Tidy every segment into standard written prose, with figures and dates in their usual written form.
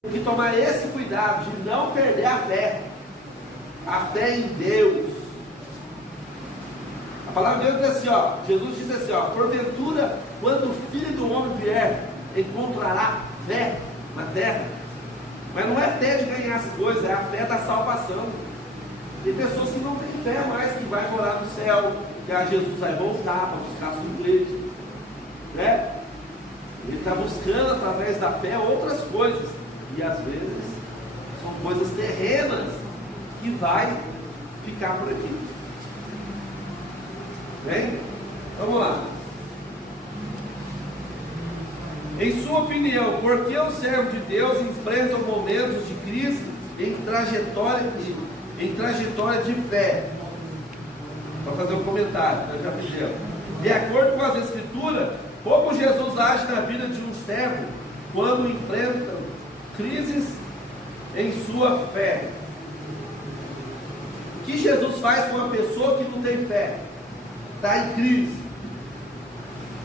Tem que tomar esse cuidado de não perder a fé em Deus. A palavra de Deus diz assim, ó, Jesus diz assim, ó, porventura, quando o Filho do Homem vier, encontrará fé na terra. Mas não é fé de ganhar as coisas, é a fé da salvação. Tem pessoas que não têm fé mais, que vai morar no céu, que Jesus vai voltar para buscar a sua igreja, né? Ele está buscando através da fé outras coisas, e às vezes são coisas terrenas que vai ficar por aqui. Bem? Vamos lá. Em sua opinião, por que o servo de Deus enfrenta momentos de crise em trajetória de fé? Para fazer um comentário, nós já fizemos. De acordo com as Escrituras, como Jesus age na vida de um servo quando enfrenta crises em sua fé? O que Jesus faz com uma pessoa que não tem fé? Está em crise.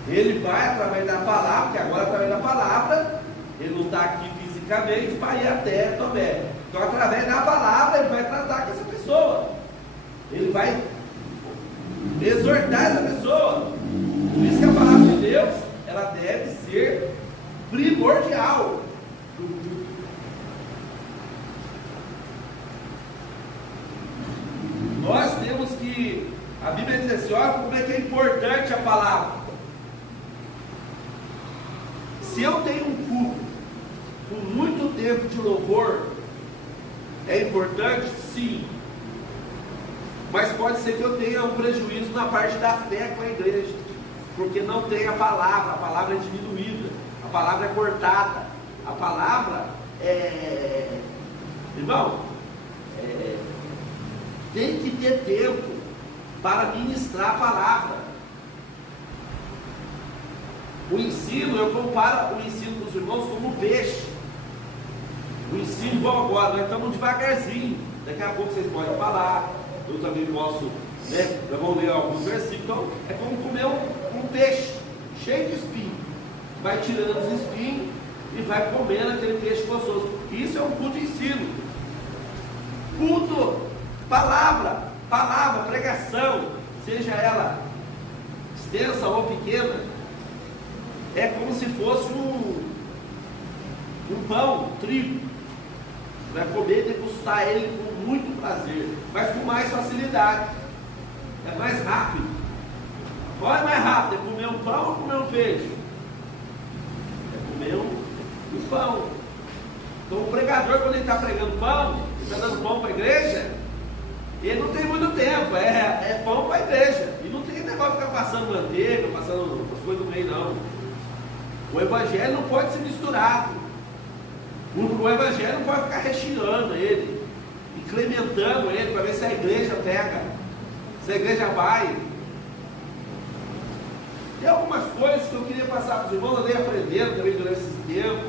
Ele vai através da palavra, porque agora através da palavra, ele não está aqui fisicamente para ir até Tomé. Então através da palavra ele vai tratar com essa pessoa. Ele vai exortar essa pessoa. Por isso que a palavra de Deus, ela deve ser primordial. Nós temos que, a Bíblia diz assim, olha como é que é importante a palavra. Se eu tenho um culto com muito tempo de louvor, é importante? Sim. Mas pode ser que eu tenha um prejuízo na parte da fé com a igreja, porque não tem a palavra é diminuída, a palavra é cortada, a palavra irmão, tem que ter tempo para ministrar a palavra. O ensino, eu comparo o ensino dos irmãos como um peixe. O ensino igual agora, nós estamos devagarzinho, daqui a pouco vocês podem falar, eu também posso, né? Nós vamos ler alguns versículos. Então, é como comer um peixe cheio de espinho. Vai tirando os espinhos e vai comendo aquele peixe gostoso. Isso é um culto de ensino. Culto, palavra, pregação, seja ela extensa ou pequena, é como se fosse um pão, um trigo. Vai comer e degustar ele com muito prazer, mas com mais facilidade. É mais rápido. Qual é mais rápido? É comer um pão ou comer um peixe? É comer um pão. Então o pregador, quando ele está pregando pão, ele está dando pão para a igreja, ele não tem muito tempo, é pão para a igreja. E não tem negócio de ficar passando manteiga, passando as coisas no meio, não. O evangelho não pode ser misturado. O evangelho não pode ficar recheando ele, incrementando ele, para ver se a igreja pega, se a igreja vai. Tem algumas coisas que eu queria passar para os irmãos, eu andei aprendendo também durante esse tempo,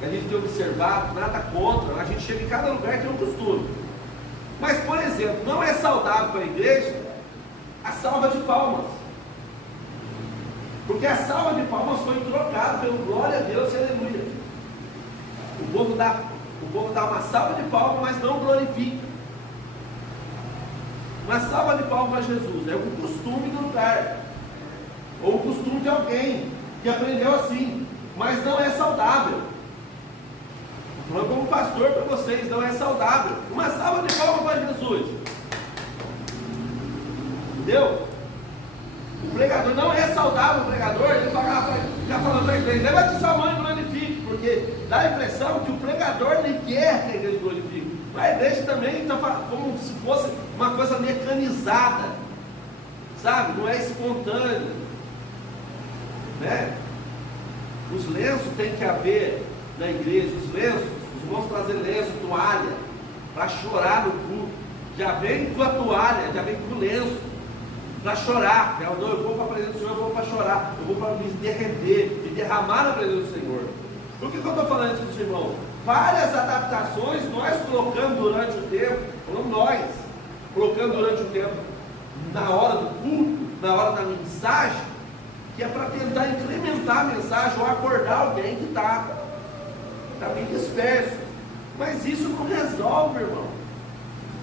que a gente tem observado, nada contra, a gente chega em cada lugar que tem um costume. Mas, por exemplo, não é saudável para a igreja a salva de palmas. Porque a salva de palmas foi trocada pelo glória a Deus e aleluia. O povo dá uma salva de palmas, mas não glorifica. Uma salva de palmas para Jesus é um costume do lugar, ou o costume de alguém que aprendeu assim, mas não é saudável. Estou falando como pastor para vocês, não é saudável. Uma salva de palmas para Jesus. Entendeu? O pregador não é saudável, o pregador, ele fica falando para a igreja, levante sua mão e glorifique, porque dá a impressão que o pregador nem quer que a igreja glorifique. Mas a igreja também está como se fosse uma coisa mecanizada, sabe? Não é espontâneo, né? Os lenços tem que haver na igreja, os lenços, os irmãos trazer lenço, toalha, para chorar no culto. Já vem com a toalha, já vem com o lenço, para chorar. Eu vou para a presença do Senhor, eu vou para chorar, eu vou para me derreter, me derramar na presença do Senhor. Por que eu estou falando isso, irmãos? Várias adaptações nós colocamos durante o tempo, colocando durante o tempo, na hora do culto, na hora da mensagem, que é para tentar incrementar a mensagem ou acordar alguém que está bem disperso. Mas isso não resolve, irmão.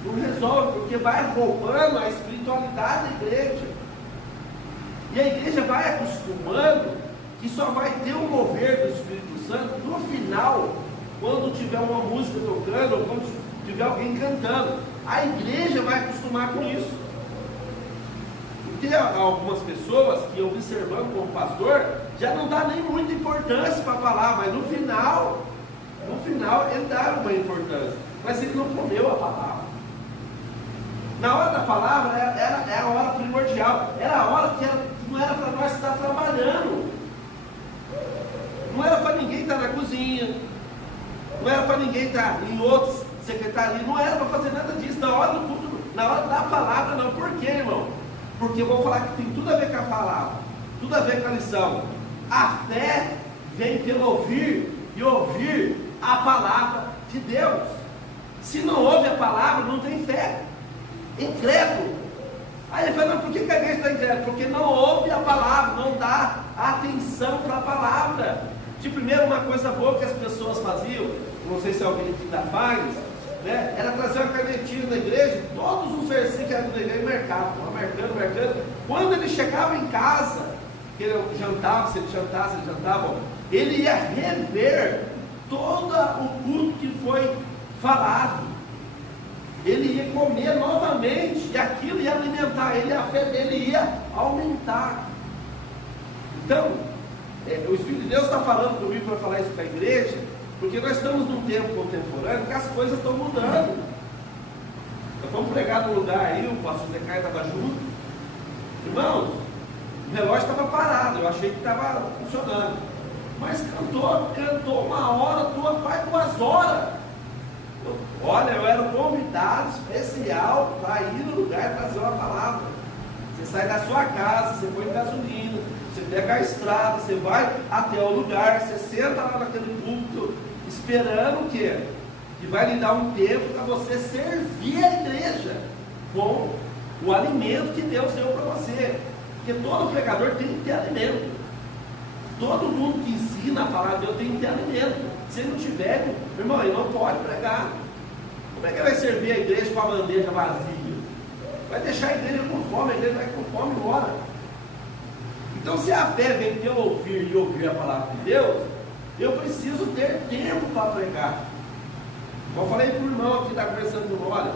Não resolve, porque vai roubando a espiritualidade da igreja. E a igreja vai acostumando que só vai ter o mover do Espírito Santo no final, quando tiver uma música tocando, ou quando tiver alguém cantando. A igreja vai acostumar com isso. Porque algumas pessoas que, observando como pastor, já não dá nem muita importância para falar, mas no final ele dá uma importância. Mas ele não comeu a palavra. Na hora da palavra era a hora primordial, era a hora que não era para nós estar trabalhando, não era para ninguém estar na cozinha, não era para ninguém estar em outros secretarias, não era para fazer nada disso. Na hora do culto, na hora da palavra, não. Por quê, irmão? Porque eu vou falar que tem tudo a ver com a palavra, tudo a ver com a lição. A fé vem pelo ouvir e ouvir a palavra de Deus. Se não ouve a palavra, não tem fé. Incrédulo. Aí ele fala, por que a igreja está incrédulo? Porque não ouve a palavra, não dá atenção para a palavra. De primeiro, uma coisa boa que as pessoas faziam, não sei se alguém que ainda faz, né, era trazer uma canetinha na igreja, todos os versículos que eram da igreja, marcando. Quando ele chegava em casa, que ele jantava, se ele jantava, ele ia rever todo o culto que foi falado. Ele ia comer novamente, e aquilo ia alimentar ele, a fé dele ia aumentar. Então, o Espírito de Deus está falando comigo para falar isso para a igreja, porque nós estamos num tempo contemporâneo que as coisas estão mudando. Nós vamos pregar num lugar aí, o pastor Zé Caio estava junto. Irmãos, o relógio estava parado, eu achei que estava funcionando. Mas cantou 1 hora, quase 2 horas. Olha, eu era um convidado especial para ir no lugar e trazer uma palavra. Você sai da sua casa, você põe gasolina, você pega a estrada, você vai até o lugar, você senta lá naquele púlpito, esperando o quê? Que vai lhe dar um tempo para você servir a igreja com o alimento que Deus deu para você. Porque todo pregador tem que ter alimento. Todo mundo que ensina a palavra de Deus tem que ter alimento. Se ele não tiver, irmão, ele não pode pregar. Como é que ele vai servir a igreja com a bandeja vazia? Vai deixar a igreja com fome, a igreja vai com fome embora. Então, se a fé vem pelo ouvir e ouvir a palavra de Deus, eu preciso ter tempo para pregar. Como eu falei para o irmão aqui que está conversando comigo, olha,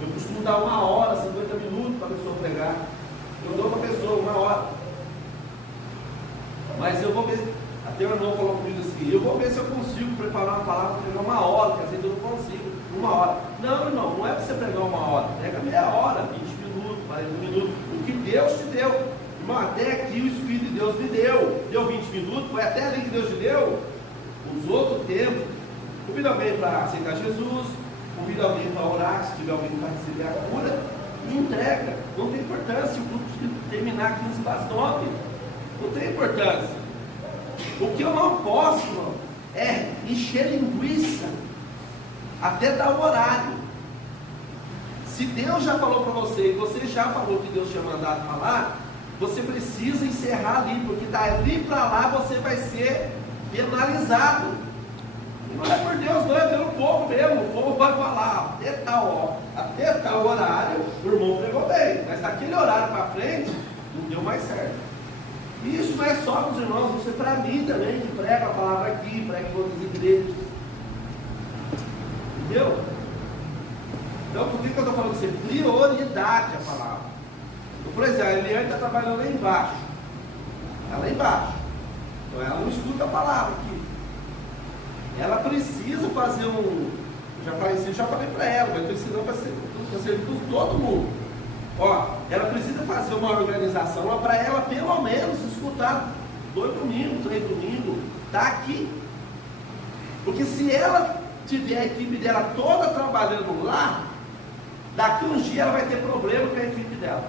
eu costumo dar 1 hora, 50 minutos para a pessoa pregar. Eu dou para a pessoa 1 hora. Mas eu vou ver. Até o irmão falou comigo assim, eu vou ver se eu consigo preparar uma palavra para pregar 1 hora, porque às vezes eu não consigo, 1 hora. Não, irmão, não é para você pregar 1 hora, prega meia hora, 20 minutos, 40 minutos, o que Deus te deu. Irmão, até aqui o Espírito de Deus me deu 20 minutos, foi até ali que Deus te deu. Os outros tempos, convida alguém para aceitar Jesus, convida alguém para orar, se tiver alguém para receber a cura, e entrega. Não tem importância o grupo terminar aqui nos espaço 9, não tem importância. O que eu não posso, irmão, é encher linguiça até dar o horário. Se Deus já falou para você, e você já falou que Deus tinha mandado falar, você precisa encerrar ali, porque dali para lá você vai ser penalizado. Não é por Deus, não, é pelo povo mesmo. O povo vai falar, até tal horário, o irmão pregou bem, mas daquele horário para frente, não deu mais certo. E isso não é só para os irmãos, isso é para mim também, que prega a palavra aqui, prega em outras igrejas. Entendeu? Então, por que eu estou falando isso? Prioridade a palavra. Então, por exemplo, a Eliane está trabalhando lá embaixo. Está lá embaixo. Então, ela não escuta a palavra aqui. Ela precisa fazer um... Eu já falei para ela, mas estou ensinando para servir todo mundo. Ó, ela precisa fazer uma organização lá para ela, pelo menos, escutar 2 domingos, 3 domingos, tá aqui. Porque se ela tiver a equipe dela toda trabalhando lá, daqui uns dias ela vai ter problema com a equipe dela.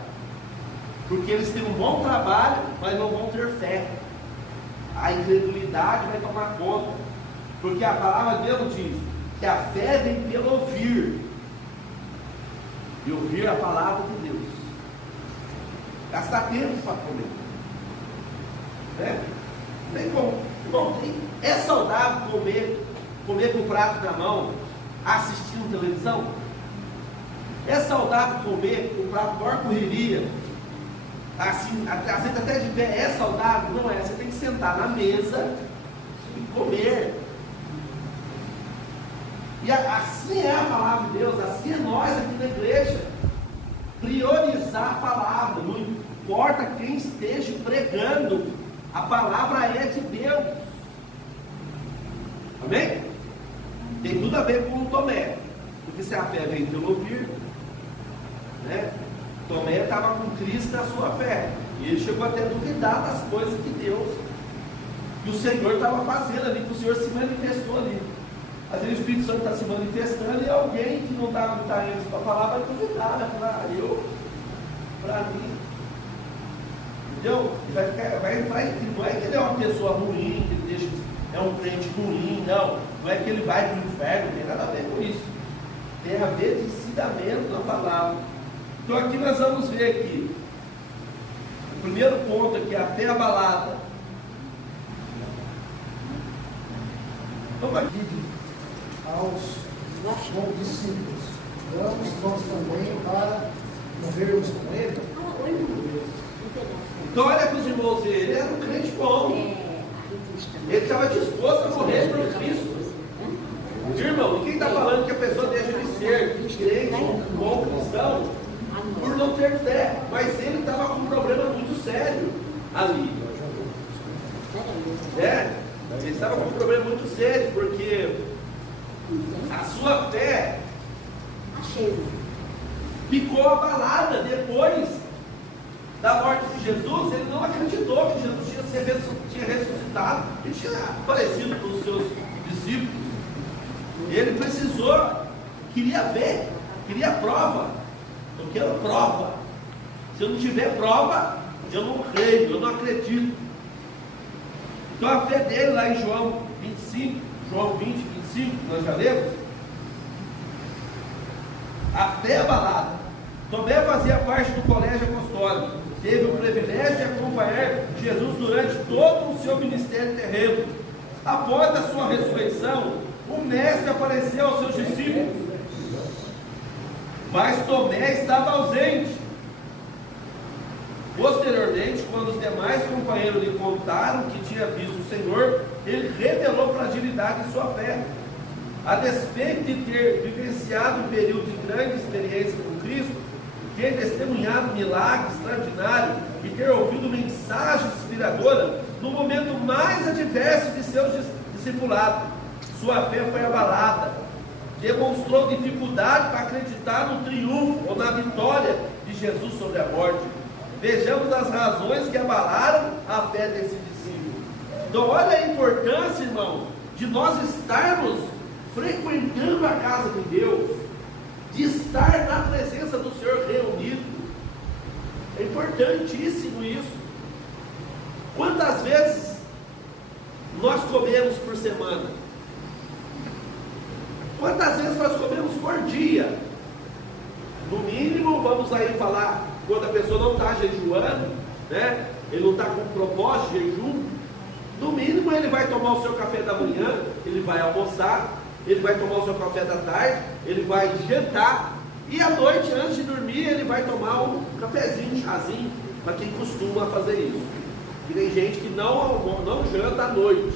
Porque eles têm um bom trabalho, mas não vão ter fé. A incredulidade vai tomar conta. Porque a palavra de Deus diz que a fé vem pelo ouvir. E ouvir a palavra de Deus. Gastar tempo para comer. Né? Não tem como. Bom, é saudável comer comer com o prato na mão, assistindo televisão? É saudável comer com o prato maior correria, assim, até de pé? É saudável? Não é. Você tem que sentar na mesa e comer. E assim é a palavra de Deus, assim é nós aqui na igreja. Priorizar a palavra, não importa quem esteja pregando, a palavra é de Deus. Amém? Tem tudo a ver com o Tomé, porque se a fé vem pelo ouvir, né? Tomé estava com Cristo na sua fé, e ele chegou até a duvidar das coisas que Deus e o Senhor estava fazendo ali, que o Senhor se manifestou ali. Às vezes o Espírito Santo está se manifestando e alguém que não está muito atento para a palavra vai duvidar, vai falar, para mim. Entendeu? Vai entrar em. Não é que ele é uma pessoa ruim, que ele é um crente ruim, não. Não é que ele vai para o inferno, não tem nada a ver com isso. Tem a ver de ensinamento na palavra. Então aqui nós vamos ver aqui. O primeiro ponto aqui, a fé abalada. Vamos aqui. Aos discípulos, vamos nós também para morrermos com ele. Então olha para os irmãos, ele era um crente bom, ele estava disposto a morrer por Cristo. Irmão, quem está falando que a pessoa deixa de ser crente, um bom cristão, por não ter fé? Mas ele estava com um problema muito sério ali. Ele estava com um problema muito sério, porque a sua fé ficou abalada depois da morte de Jesus. Ele não acreditou que Jesus tinha ressuscitado e tinha aparecido para os seus discípulos. Ele precisou, queria ver, queria prova. Eu quero prova. Se eu não tiver prova, eu não creio, eu não acredito. Então a fé dele lá em João 25, João 20, 25, nós já lemos. A fé abalada. Tomé fazia parte do colégio apostólico. Teve o privilégio de acompanhar Jesus durante todo o seu ministério terreno. Após a sua ressurreição, o mestre apareceu aos seus discípulos, mas Tomé estava ausente. Posteriormente, quando os demais companheiros lhe contaram que tinha visto o Senhor, ele revelou fragilidade em sua fé. A despeito de ter vivenciado um período de grande experiência com Cristo, ter testemunhado milagres extraordinários e ter ouvido mensagem inspiradora no momento mais adverso de seus discipulados, sua fé foi abalada. Demonstrou dificuldade para acreditar no triunfo ou na vitória de Jesus sobre a morte. Vejamos as razões que abalaram a fé desse discípulo. Então olha a importância, irmãos, de nós estarmos frequentando a casa de Deus, de estar na presença do Senhor reunido. É importantíssimo isso. Quantas vezes nós comemos por semana? Quantas vezes nós comemos por dia? No mínimo, vamos aí falar, quando a pessoa não está jejuando, né? Ele não está com propósito de jejum. No mínimo, ele vai tomar o seu café da manhã, ele vai almoçar, ele vai tomar o seu café da tarde, ele vai jantar, e à noite, antes de dormir, ele vai tomar um cafezinho, um chazinho, para quem costuma fazer isso. E tem gente que não janta à noite,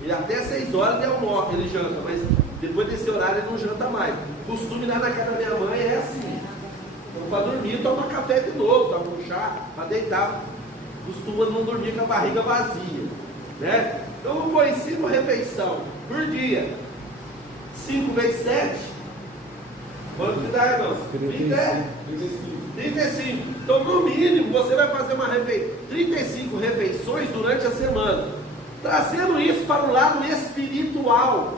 ele até 6 horas ele janta, mas depois desse horário ele não janta mais. O costume lá na casa da minha mãe é assim: então, para dormir, toma café de novo, toma um chá, para deitar. Costuma não dormir com a barriga vazia, né? Então vamos pôr em 5 refeições por dia. 5 vezes 7, quanto que dá, irmãos? 35. Então, no mínimo, você vai fazer 35 refeições durante a semana, trazendo isso para o lado espiritual.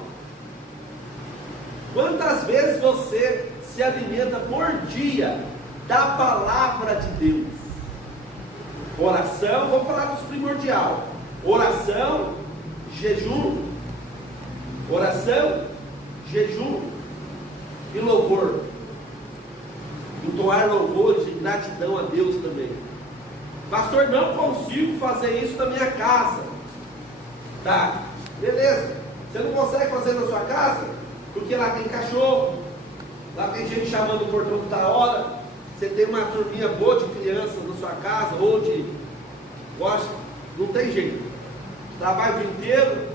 Quantas vezes você se alimenta por dia da palavra de Deus? Oração, vamos falar dos primordial. Oração, jejum. Oração, jejum e louvor. Entoar louvores de gratidão a Deus também. Pastor, não consigo fazer isso na minha casa. Tá, beleza. Você não consegue fazer na sua casa, porque lá tem cachorro, lá tem gente chamando o portão toda hora, você tem uma turminha boa de crianças na sua casa, ou de... Gosta, não tem jeito. Trabalho o dia inteiro,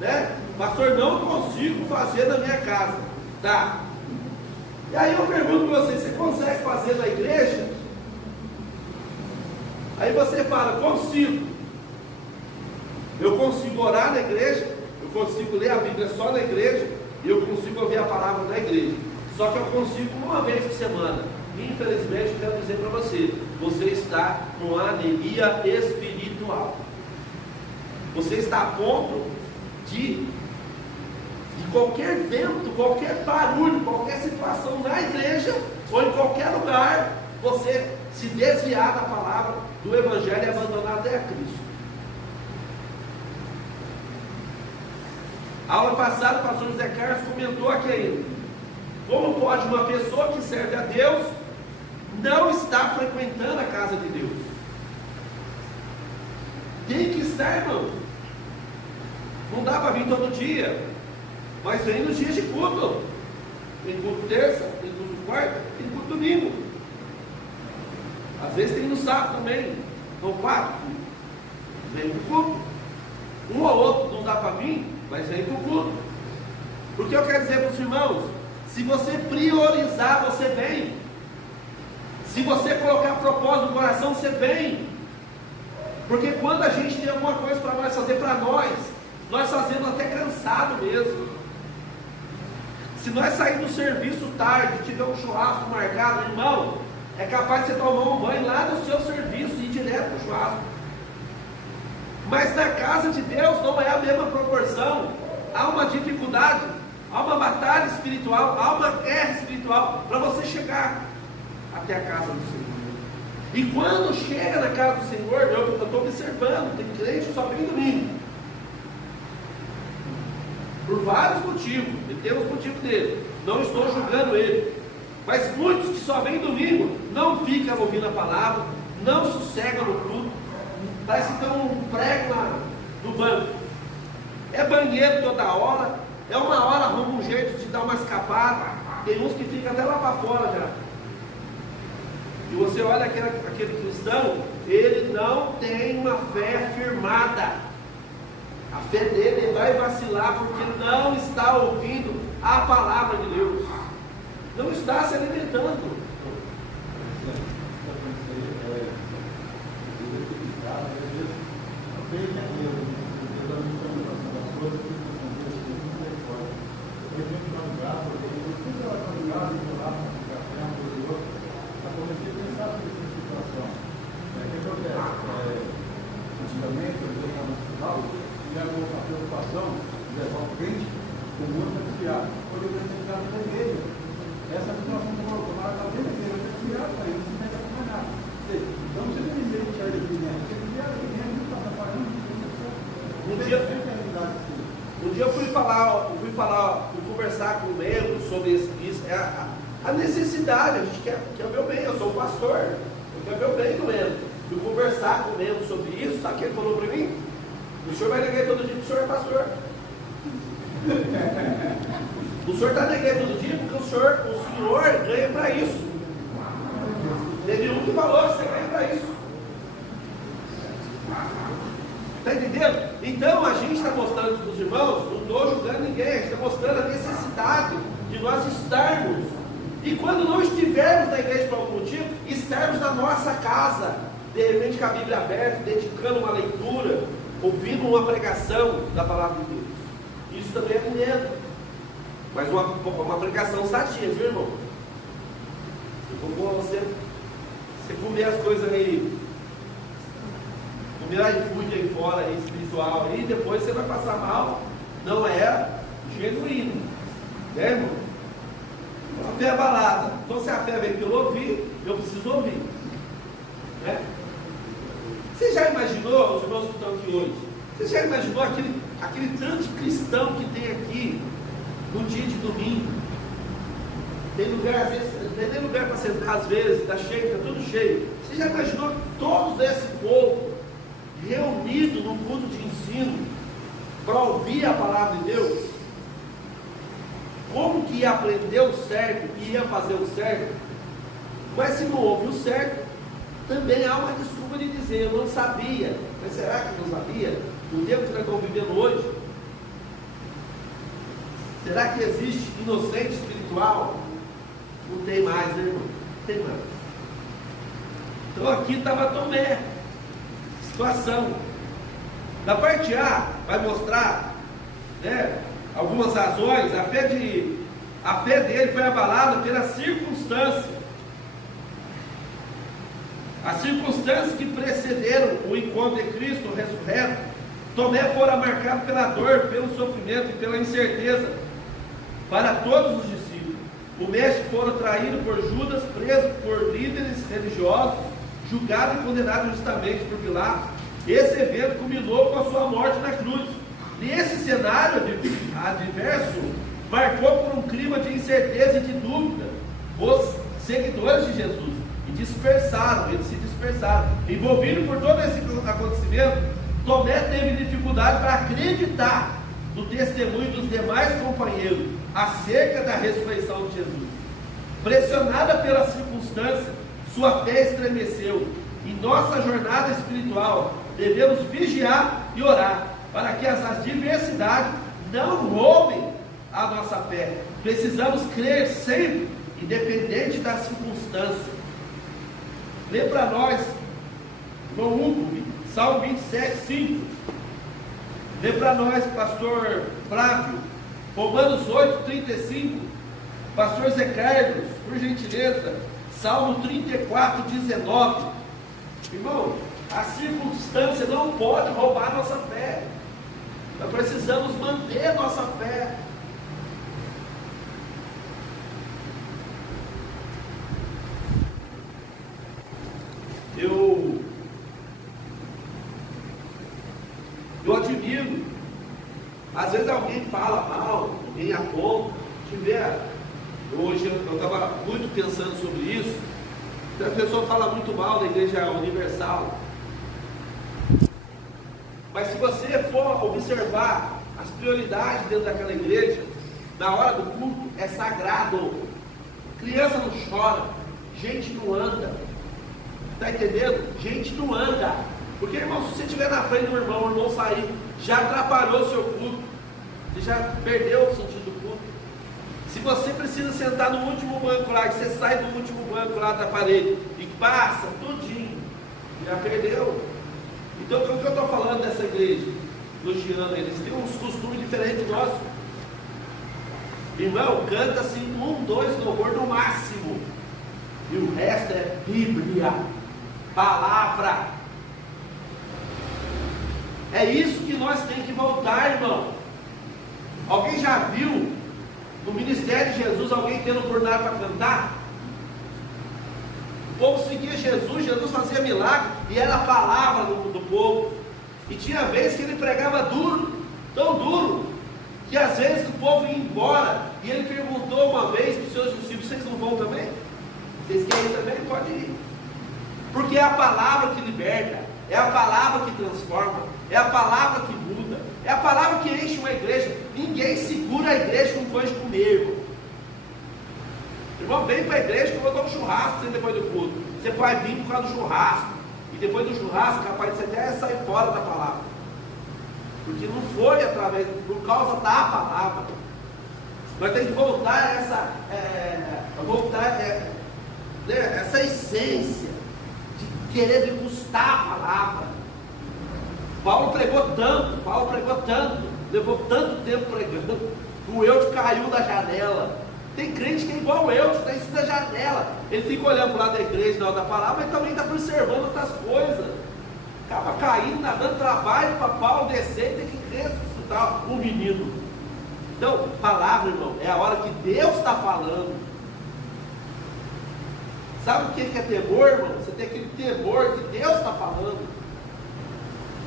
né? Pastor, não consigo fazer na minha casa. Tá. E aí eu pergunto para você, você consegue fazer na igreja? Aí você fala, consigo. Eu consigo orar na igreja, eu consigo ler a Bíblia só na igreja, e eu consigo ouvir a palavra na igreja. Só que eu consigo uma vez por semana. Infelizmente, eu quero dizer para você, você está com anemia espiritual. Você está a ponto de qualquer vento, qualquer barulho, qualquer situação na igreja ou em qualquer lugar, você se desviar da palavra, do Evangelho e abandonar até a Cristo. A aula passada, o pastor José Carlos comentou aqui ainda: como pode uma pessoa que serve a Deus não estar frequentando a casa de Deus? Tem que estar, irmão. Não dá para vir todo dia, mas vem nos dias de culto. Tem culto terça, tem culto quarta, tem culto domingo. Às vezes tem no sábado também. São 4. Vem para o culto. Um ou outro não dá para vir, mas vem para o culto. Porque eu quero dizer para os irmãos, se você priorizar, você vem. Se você colocar propósito no coração, você vem. Porque quando a gente tem alguma coisa para nós fazer para nós fazemos até cansado mesmo. Se nós sairmos do serviço tarde, tiver um churrasco marcado, irmão, é capaz de você tomar um banho lá no seu serviço e ir direto para o churrasco. Mas na casa de Deus não é a mesma proporção. Há uma dificuldade, há uma batalha espiritual, há uma guerra espiritual para você chegar até a casa do Senhor. E quando chega na casa do Senhor, eu estou observando, tem crente que só vem domingo. Por vários motivos, ele tem os motivos dele, não estou julgando ele, mas muitos que só vêm domingo, não ficam ouvindo a palavra, não sossegam no culto, parece que tem um prego no banco, é banheiro toda hora, é uma hora arruma um jeito de dar uma escapada, tem uns que ficam até lá para fora já, e você olha aquele cristão, ele não tem uma fé firmada. A fé dele vai vacilar porque não está ouvindo a palavra de Deus, não está se alimentando. A preocupação de levar o crente com muito desviado. Hoje eu tenho que estar na igreja. Essa situação que eu coloquei, mas está dentro da igreja, eu tenho desviado para isso, não tem que mais nada. Então, você tem que dizer que ele aqui dentro, você tem que desviar aqui dentro, não está trabalhando, Um dia eu fui conversar com o membro sobre isso, a necessidade, a gente quer o meu bem, eu sou um pastor, eu quero o meu bem do membro. Fui conversar com o membro sobre isso, sabe o que ele falou para mim? O senhor vai negar todo dia, porque o senhor é pastor. O senhor está negando todo dia porque o senhor ganha para isso. Teve um que falou que você ganha para isso. Está entendendo? Então a gente está mostrando para os irmãos, não estou julgando ninguém, a gente está mostrando a necessidade de nós estarmos. E quando não estivermos na igreja por algum motivo, estarmos na nossa casa, de repente com a Bíblia aberta, dedicando uma leitura, ouvindo uma pregação da palavra de Deus. Isso também é alimento, mas uma pregação sadia, viu, irmão? Você comer as coisas aí, comer iFood aí fora, aí, espiritual, aí depois você vai passar mal, não é genuíno, né, irmão? A fé é abalada. Então se a fé vem pelo ouvir, eu preciso ouvir, né? Você já imaginou, os irmãos que estão aqui hoje, você já imaginou aquele tanto de cristão que tem aqui no dia de domingo? Tem lugar, às vezes, tem nem lugar para sentar, às vezes, está cheio, está tudo cheio. Você já imaginou todos esse povo reunido num culto de ensino, para ouvir a palavra de Deus, como que ia aprender o certo e ia fazer o certo, mas se não ouve o certo, também há uma desculpa de dizer, eu não sabia. Mas será que não sabia? No tempo que nós estamos vivendo hoje, será que existe inocente espiritual? Não tem mais, né, irmão? Não tem mais. Então aqui estava Tomé, situação. Na parte A vai mostrar, né, algumas razões. A fé dele foi abalada pela circunstância. As circunstâncias que precederam o encontro de Cristo ressurreto, Tomé fora marcado pela dor, pelo sofrimento e pela incerteza para todos os discípulos. O mestre fora traído por Judas, preso por líderes religiosos, julgado e condenado justamente por Pilatos. Esse evento culminou com a sua morte na cruz. Nesse cenário adverso, marcou por um clima de incerteza e de dúvida os seguidores de Jesus. Eles se dispersaram. Envolvido por todo esse acontecimento, Tomé teve dificuldade para acreditar no testemunho dos demais companheiros acerca da ressurreição de Jesus. Pressionada pela circunstância, sua fé estremeceu. Em nossa jornada espiritual, devemos vigiar e orar para que as adversidades não roubem a nossa fé. Precisamos crer sempre, independente da circunstância. Lê para nós, João Hugo, Salmo 27, 5. Lê para nós, pastor Flávio, Romanos 8, 35. Pastor Zé Carlos, por gentileza, Salmo 34, 19. Irmão, a circunstância não pode roubar nossa fé. Nós precisamos manter nossa fé. Eu admiro, às vezes alguém fala mal, alguém aponta, hoje eu estava muito pensando sobre isso, a pessoa fala muito mal da Igreja Universal, mas se você for observar as prioridades dentro daquela igreja, na hora do culto é sagrado, criança não chora, gente não anda. Está entendendo? Gente não anda. Porque, irmão, se você estiver na frente do irmão, o irmão sair, já atrapalhou o seu culto. Você já perdeu o sentido do culto. Se você precisa sentar no último banco lá, que você sai do último banco lá da parede e passa tudinho, já perdeu. Então, o que eu estou falando dessa igreja? Elogiando, eles têm uns costumes diferentes do nosso. Irmão, canta assim, 1, 2 louvor no máximo. E o resto é Bíblia. Palavra. É isso que nós temos que voltar, irmão. Alguém já viu no ministério de Jesus alguém tendo oportunidade para cantar? O povo seguia Jesus, Jesus fazia milagre e era a palavra do povo. E tinha vezes que ele pregava duro, tão duro, que às vezes o povo ia embora. E ele perguntou uma vez para os seus discípulos: vocês não vão também? Vocês querem ir também? Pode ir. Porque é a palavra que liberta, é a palavra que transforma, é a palavra que muda, é a palavra que enche uma igreja. Ninguém segura a igreja com coisa de comer, irmão. Irmão, vem para a igreja que eu vou dar um churrasco depois do culto. Você vai vir por causa do churrasco, e depois do churrasco, capaz de você até sair fora da palavra, porque não foi através, por causa da palavra. Nós temos que voltar essa essência de querer degustar a palavra. Paulo pregou tanto, levou tanto tempo pregando, o Eude caiu da janela. Tem crente que é igual o Eude, está em cima da janela, ele fica olhando para o lado da igreja, na hora da palavra, mas também está observando outras coisas, acaba caindo, dando trabalho para Paulo descer e tem que ressuscitar o menino. Então, palavra, irmão, é a hora que Deus está falando. Sabe o que é temor, irmão? Você tem aquele temor que Deus está falando.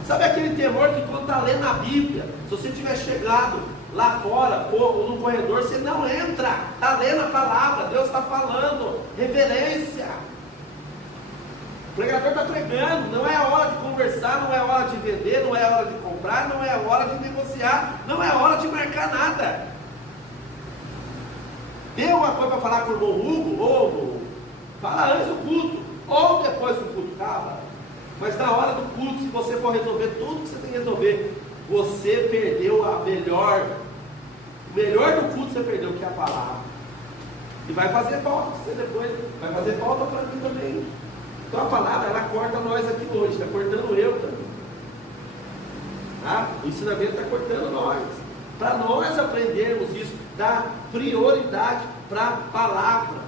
Sabe aquele temor que quando está lendo a Bíblia, se você tiver chegado lá fora ou no corredor, você não entra, está lendo a palavra, Deus está falando, reverência. O pregador está pregando, não é a hora de conversar, não é a hora de vender, não é a hora de comprar. comprar, não é hora de negociar, não é hora de marcar nada. Deu uma coisa para falar com o irmão Hugo, ou fala antes do culto, ou depois do culto, calma. Mas na hora do culto, se você for resolver tudo que você tem que resolver, você perdeu o melhor do culto você perdeu, que é a palavra. E vai fazer falta para você depois, vai fazer falta para mim também. Então a palavra, ela corta nós aqui hoje, está cortando eu também. Tá? O ensinamento está cortando nós. Para nós aprendermos isso, dar prioridade para a palavra.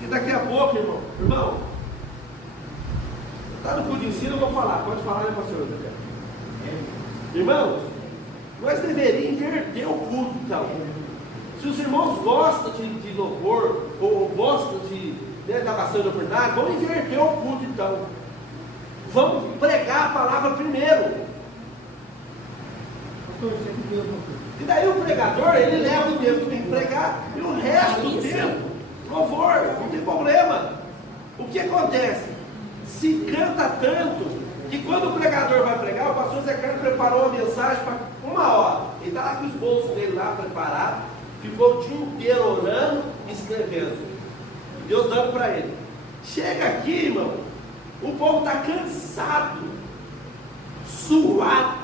E daqui a pouco, irmão, está no culto de ensino, eu vou falar, pode falar, né, pastor? Irmãos, nós deveríamos inverter o culto, então. Se os irmãos gostam de louvor, ou gostam da bastante oportunidade, vamos inverter o culto, então. Vamos pregar a palavra primeiro. E daí o pregador, ele leva o tempo que tem que pregar, e o resto do tempo, louvor, não tem problema. O que acontece? Se canta tanto, que quando o pregador vai pregar, o pastor Zé Carlos preparou uma mensagem para 1 hora. Ele está lá com os bolsos dele lá preparados, ficou o dia inteiro orando e escrevendo. Deus dando para ele. Chega aqui, irmão, o povo está cansado, suado.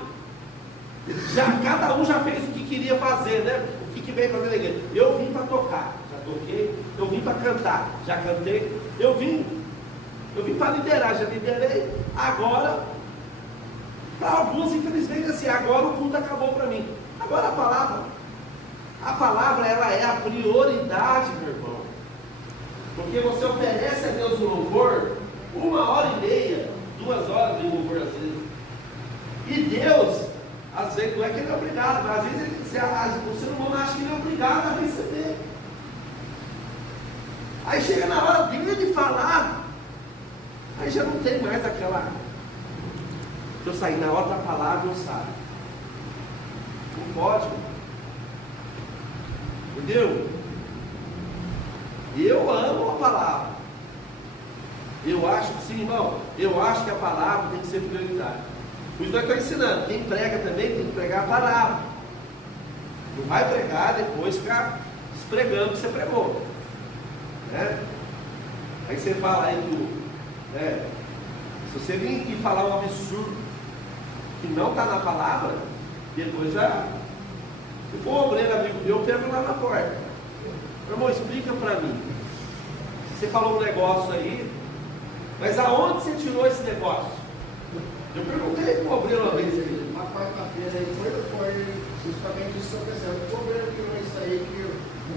Cada um já fez o que queria fazer, né? O que veio fazer na igreja. Eu vim para tocar, já toquei. Eu vim para cantar, já cantei. Eu vim para liderar, já liderei. Agora, para alguns, infelizmente, assim, agora o culto acabou para mim. Agora a palavra, ela é a prioridade, meu irmão. Porque você oferece a Deus um louvor, 1h30, 2 horas de louvor às vezes. E Deus, às vezes, não é que ele é obrigado, mas às vezes o ser humano acha que ele é obrigado a receber. Aí chega na hora dele de falar, aí já não tem mais aquela. Se eu sair na hora da palavra, eu saio. Não pode. Entendeu? Eu amo a palavra. Eu acho que sim, irmão. Eu acho que a palavra tem que ser prioridade. Por isso nós estamos ensinando. Quem prega também tem que pregar a palavra. Não vai pregar, depois ficar pregando o que você pregou. Né? Aí você fala aí se você vir aqui falar um absurdo que não está na palavra, depois se for um obreiro amigo meu, eu pego lá na porta. Meu irmão, explica para mim. Você falou um negócio aí, mas aonde você tirou esse negócio? Eu perguntei para o obreiro uma vez aí. Na quarta-feira aí foi justamente isso que aconteceu. O obreiro tirou isso aí, que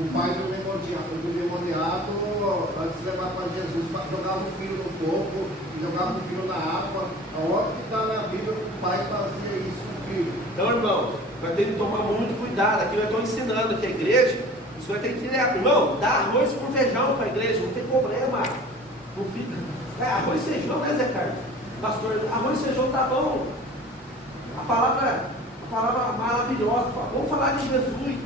o pai do demoniado, antes de levar para Jesus, jogava o filho no fogo, jogava o filho na água. Aonde que está na Bíblia que o pai fazia isso com o filho? Então, irmão, vai ter que tomar muito cuidado. Aqui eu estou ensinando que a igreja, isso vai ter que tirar. Irmão, dá arroz com feijão para a igreja, não tem problema. Não fica. Arroz e feijão, né, Zé Carlos? Pastor, arroz e feijão tá bom. A palavra maravilhosa. Vamos falar de Jesus.